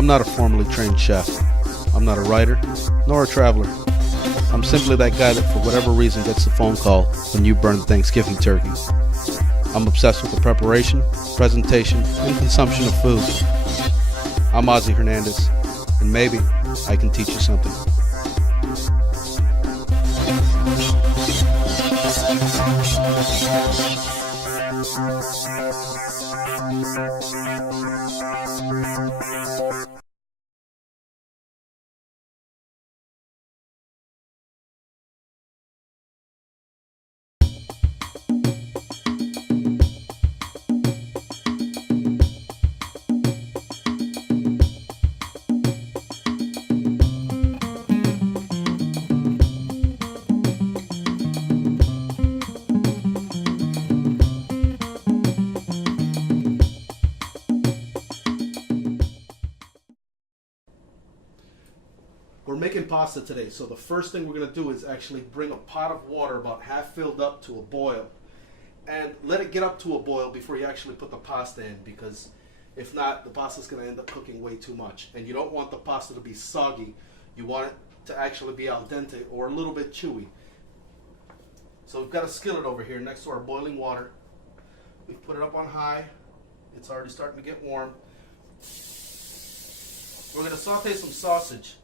I'm not a formally trained chef. I'm not a writer, nor a traveler. I'm simply that guy that for whatever reason gets the phone call when you burn Thanksgiving turkey. I'm obsessed with the preparation, presentation, and consumption of food. I'm Ozzy Hernandez, and maybe I can teach you something. We're making pasta today, so the first thing we're going to do is actually bring a pot of water about half filled up to a boil. And let it get up to a boil before you actually put the pasta in, because if not, the pasta is going to end up cooking way too much. And you don't want the pasta to be soggy. You want it to actually be al dente or a little bit chewy. So we've got a skillet over here next to our boiling water. We've put it up on high. It's already starting to get warm. We're going to saute some sausage.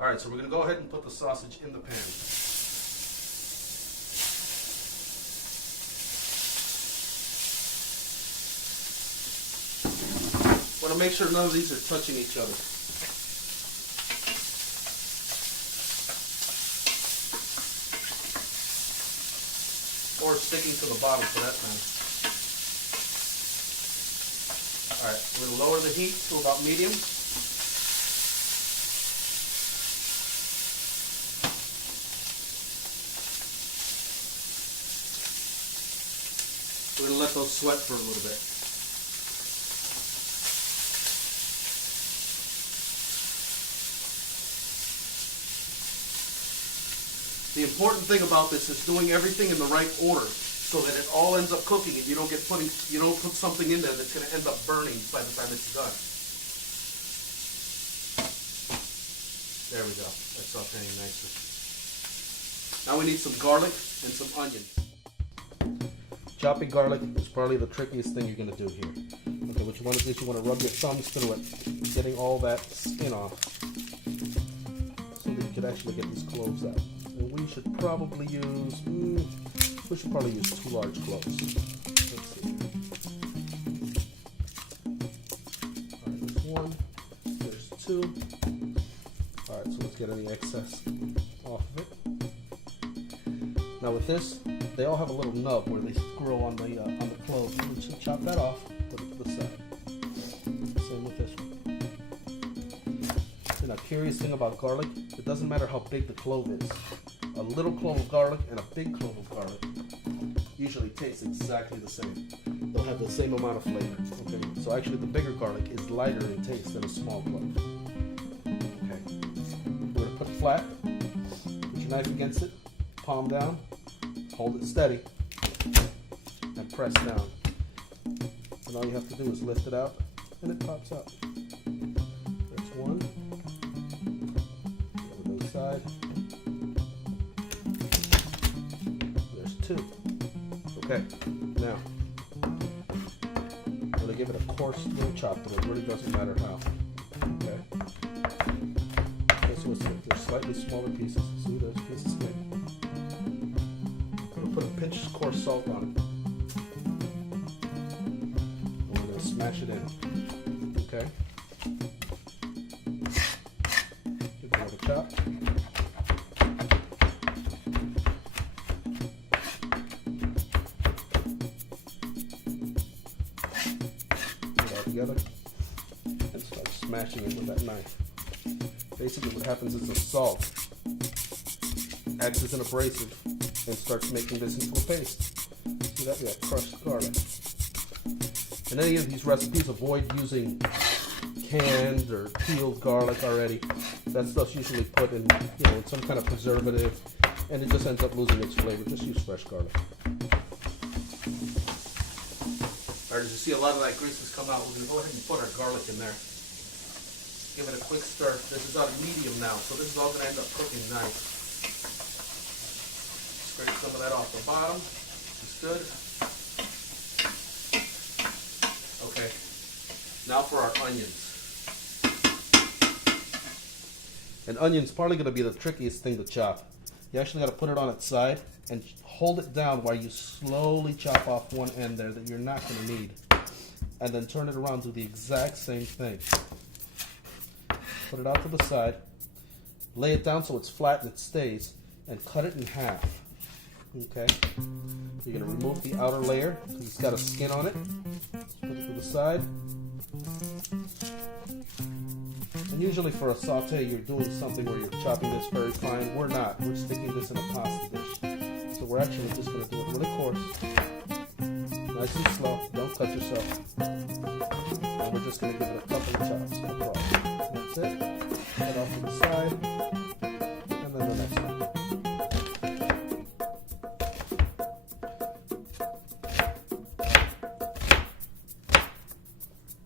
Alright, so we're going to go ahead and put the sausage in the pan. Want to make sure none of these are touching each other. Or sticking to the bottom for that matter. Alright, we're going to lower the heat to about medium. We're going to let those sweat for a little bit. The important thing about this is doing everything in the right order so that it all ends up cooking and you don't put something in there that's going to end up burning by the time it's done. There we go. That's sauteing nicely. Now we need some garlic and some onion. Chopping garlic is probably the trickiest thing you're going to do here. Okay, what you want to do is you want to rub your thumbs through it, getting all that skin off, so that you can actually get these cloves out. And we should probably use, two large cloves. Let's see. Alright, there's one, there's two. Alright, so let's get any excess off of it. Now with this, they all have a little nub where they grow on the clove. We should chop that off, put it to the side. Same with this one. And a curious thing about garlic, it doesn't matter how big the clove is. A little clove of garlic and a big clove of garlic usually taste exactly the same. They'll have the same amount of flavor. Okay, so actually the bigger garlic is lighter in taste than a small clove. Okay, we're gonna put it flat. Put your knife against it, palm down. Hold it steady and press down. And all you have to do is lift it out and it pops out. There's one. The other side. There's two. Okay, now I'm going to give it a coarse little chop, but it really doesn't matter how. Okay. So there's slightly smaller pieces. See, those pieces make. Put a pinch of coarse salt on it. And we're going to smash it in. Okay? Give it another chop. Put it all together and start smashing it with that knife. Basically what happens is the salt acts as an abrasive and starts making this into a paste. See that? We have crushed garlic. In any of these recipes, avoid using canned or peeled garlic already. That stuff's usually put in, in some kind of preservative, and it just ends up losing its flavor. Just use fresh garlic. Alright, as you see, a lot of that grease has come out. We're going to go ahead and put our garlic in there. Give it a quick stir. This is on medium now, so this is all going to end up cooking nice. Scrape some of that off the bottom. It's good. Okay, now for our onions. And onions probably going to be the trickiest thing to chop. You actually got to put it on its side and hold it down while you slowly chop off one end there that you're not going to need. And then turn it around, do the exact same thing. Put it out to the side, lay it down so it's flat and it stays, and cut it in half. Okay? You're going to remove the outer layer because it's got a skin on it. Put it to the side. And usually for a saute, you're doing something where you're chopping this very fine. We're not. We're sticking this in a pasta dish. So we're actually just going to do it really coarse. Nice and slow. Don't cut yourself. And we're just going to give it a couple of chops across. That's it. Head off to the side. And then the next one.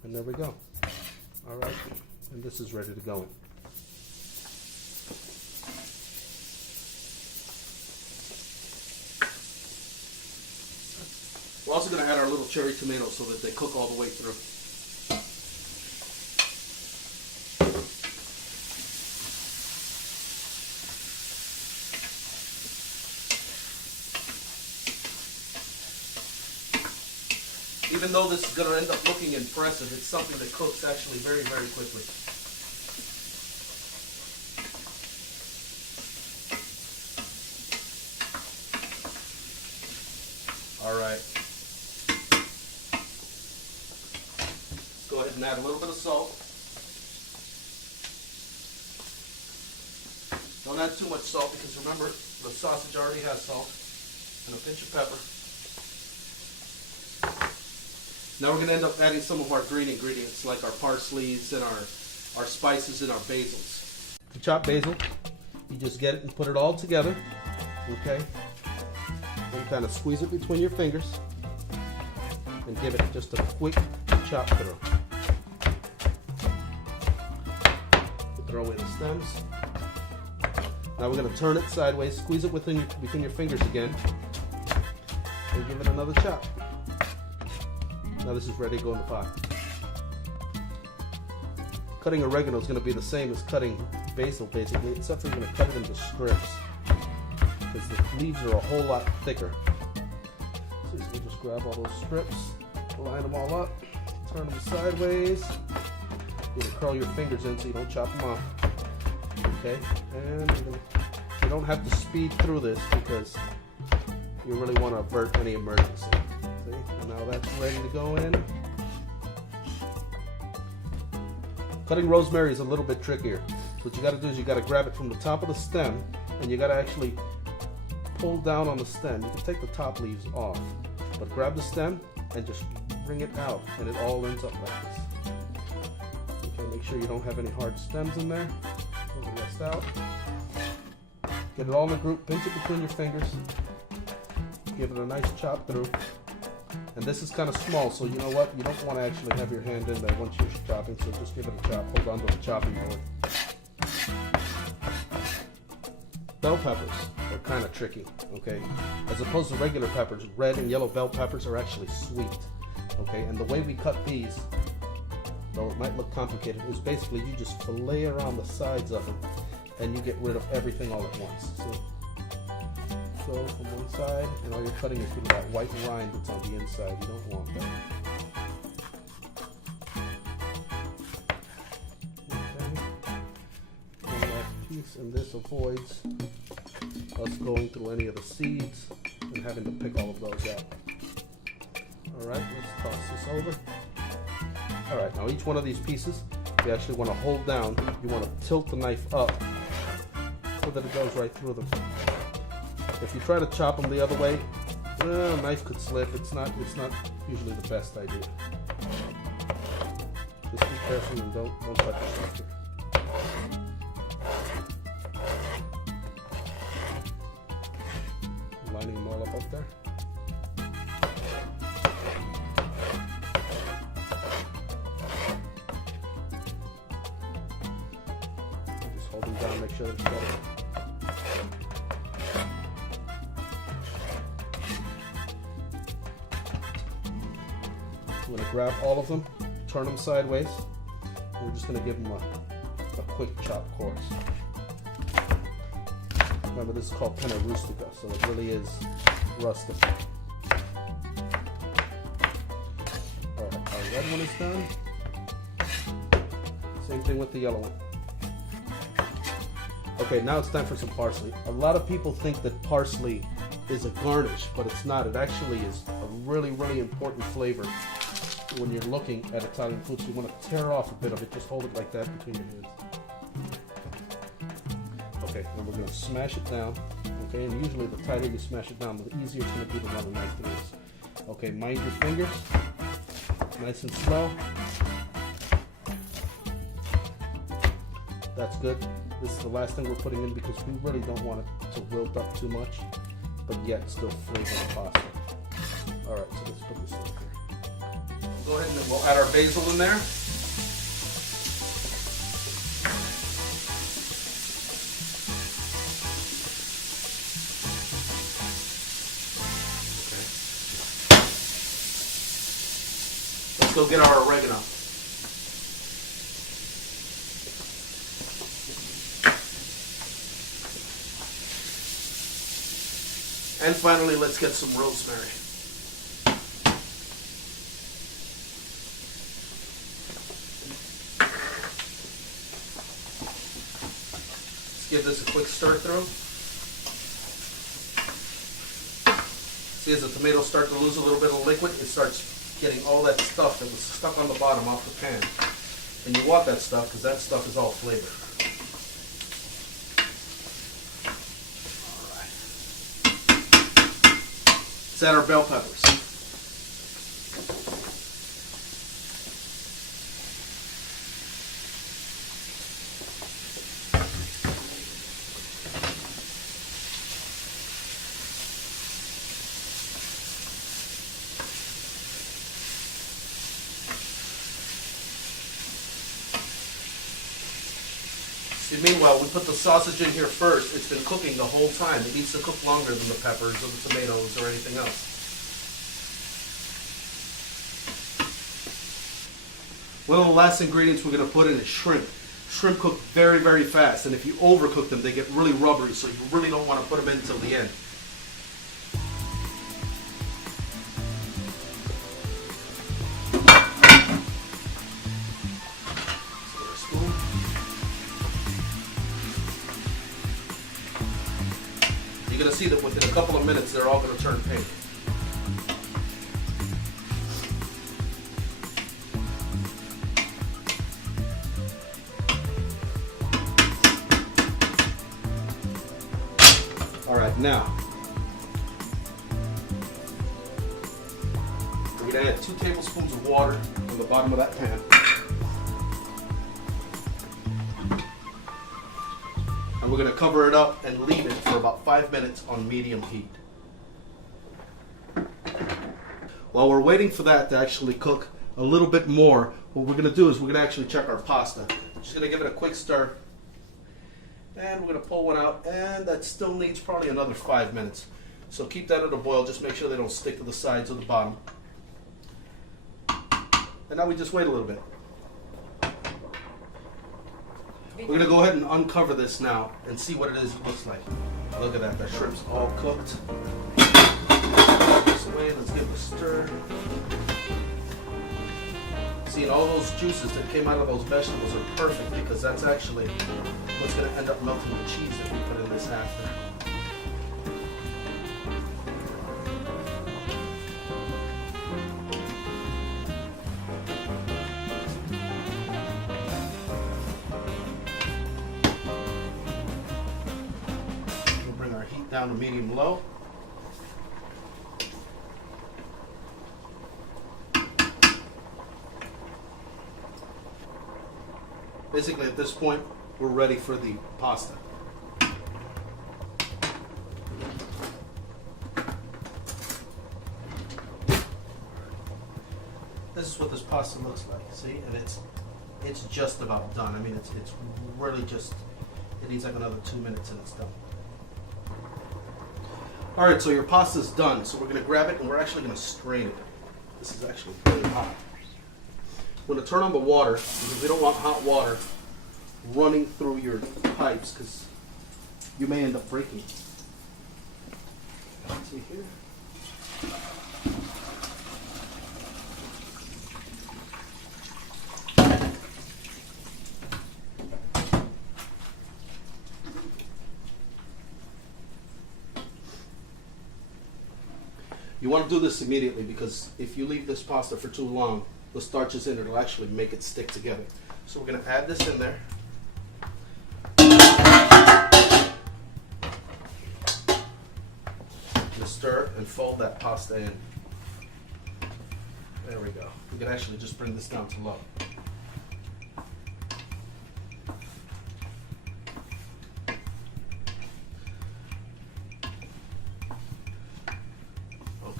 And there we go. Alright. And this is ready to go in. We're also going to add our little cherry tomatoes so that they cook all the way through. Even though this is going to end up looking impressive, it's something that cooks actually very, very quickly. All right. Let's go ahead and add a little bit of salt. Don't add too much salt because remember, the sausage already has salt. And a pinch of pepper. Now we're going to end up adding some of our green ingredients like our parsleys and our spices and our basils. To chop basil, you just get it and put it all together, okay? And kind of squeeze it between your fingers and give it just a quick chop through. Throw away the stems. Now we're going to turn it sideways, squeeze it between your fingers again, and give it another chop. Now this is ready to go in the pot. Cutting oregano is going to be the same as cutting basil basically, except for you're going to cut it into strips because the leaves are a whole lot thicker. So you just grab all those strips, line them all up, turn them sideways. You're going to curl your fingers in so you don't chop them off. Okay, and you don't have to speed through this because you really want to avert any emergency. Now that's ready to go in. Cutting rosemary is a little bit trickier. So what you got to do is you got to grab it from the top of the stem and you got to actually pull down on the stem. You can take the top leaves off, but grab the stem and just bring it out and it all ends up like this. Okay, make sure you don't have any hard stems in there. Pull the rest out. Get it all in a group, pinch it between your fingers. Give it a nice chop through. And this is kind of small, so you know what? You don't want to actually have your hand in there once you're chopping, so just give it a chop. Hold on to the chopping board. Bell peppers are kind of tricky, okay? As opposed to regular peppers, red and yellow bell peppers are actually sweet, okay? And the way we cut these, though it might look complicated, is basically you just fillet around the sides of them, and you get rid of everything all at once. See? So from one side, and all you're cutting is through that white rind that's on the inside. You don't want that. Okay. One last piece, and this avoids us going through any of the seeds and having to pick all of those out. Alright, let's toss this over. Alright, now each one of these pieces, you actually want to hold down. You want to tilt the knife up so that it goes right through them. If you try to chop them the other way, a knife could slip. It's not usually the best idea. Just be careful and don't touch yourself here. poke there. Just hold them down, make sure they're together. I'm going to grab all of them, turn them sideways. We're just going to give them a quick chop course. Remember, this is called penna rustica, so it really is rustic. Alright, our red one is done. Same thing with the yellow one. Okay, now it's time for some parsley. A lot of people think that parsley is a garnish, but it's not. It actually is a really, really important flavor when you're looking at Italian food. So you want to tear off a bit of it. Just hold it like that between your hands. Okay, and we're going to smash it down. Okay, and usually the tighter you smash it down, the easier it's going to be to run a knife through this. Okay, mind your fingers. Nice and slow. That's good. This is the last thing we're putting in because we really don't want it to wilt up too much, but yet still flavor the pasta. Alright, so let's put this in here. Go ahead and we'll add our basil in there. Okay. Let's go get our oregano. And finally, let's get some rosemary. Let's give this a quick stir through. See, as the tomatoes start to lose a little bit of liquid, it starts getting all that stuff that was stuck on the bottom off the pan. And you want that stuff because that stuff is all flavor. Let's add our bell peppers. See, meanwhile, we put the sausage in here first. It's been cooking the whole time. It needs to cook longer than the peppers or the tomatoes or anything else. One of the last ingredients we're going to put in is shrimp. Shrimp cook very, very fast, and if you overcook them, they get really rubbery, so you really don't want to put them in until the end. You're going to see that within a couple of minutes, they're all going to turn pink. All right, now, we're going to add 2 tablespoons of water on the bottom of that pan. And we're going to cover it up and leave it for about 5 minutes on medium heat. While we're waiting for that to actually cook a little bit more, what we're going to do is we're going to actually check our pasta. Just going to give it a quick stir. And we're going to pull one out, and that still needs probably another 5 minutes. So keep that at a boil, just make sure they don't stick to the sides or the bottom. And now we just wait a little bit. We're going to go ahead and uncover this now and see what it looks like. Look at that, the shrimp's all cooked. This way, let's give it a stir. See, all those juices that came out of those vegetables are perfect because that's actually what's going to end up melting the cheese that we put in this after. Down to medium low. Basically at this point we're ready for the pasta. this is what this pasta looks like. See, and it's just about done. I mean, it's really just, it needs like another 2 minutes and it's done. All right, so your pasta's done. So we're gonna grab it and we're actually gonna strain it. This is actually really hot. We're gonna turn on the water because we don't want hot water running through your pipes because you may end up breaking. Let's see here. You want to do this immediately because if you leave this pasta for too long, the starches in it will actually make it stick together. So we're going to add this in there. Just stir and fold that pasta in. There we go. We can actually just bring this down to low.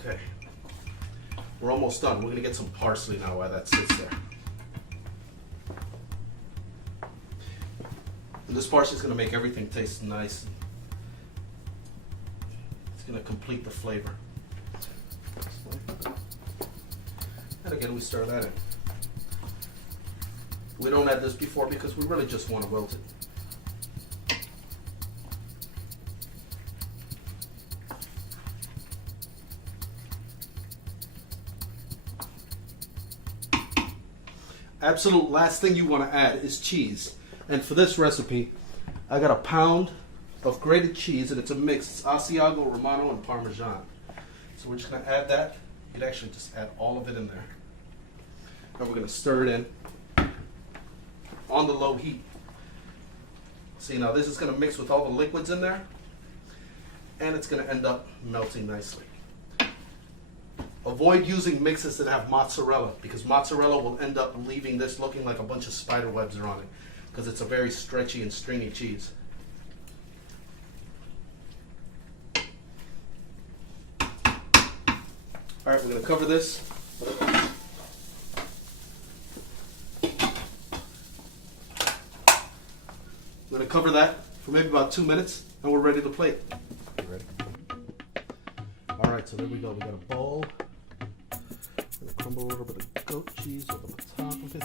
Okay, we're almost done. We're gonna get some parsley now while that sits there. And this parsley is gonna make everything taste nice. It's gonna complete the flavor. And again, we stir that in. We don't add this before because we really just want to wilt it. Absolute last thing you want to add is cheese. And for this recipe, I got a pound of grated cheese, and it's a mix. It's Asiago, Romano, and Parmesan. So we're just going to add that. You'd actually just add all of it in there. And we're going to stir it in on the low heat. See, now this is going to mix with all the liquids in there, and it's going to end up melting nicely. Avoid using mixes that have mozzarella because mozzarella will end up leaving this looking like a bunch of spider webs are on it because it's a very stretchy and stringy cheese. All right, we're going to cover this. We're going to cover that for maybe about 2 minutes and we're ready to plate. You ready? All right, so there we go. We got a bowl. Crumble a little bit of goat cheese over the top of it.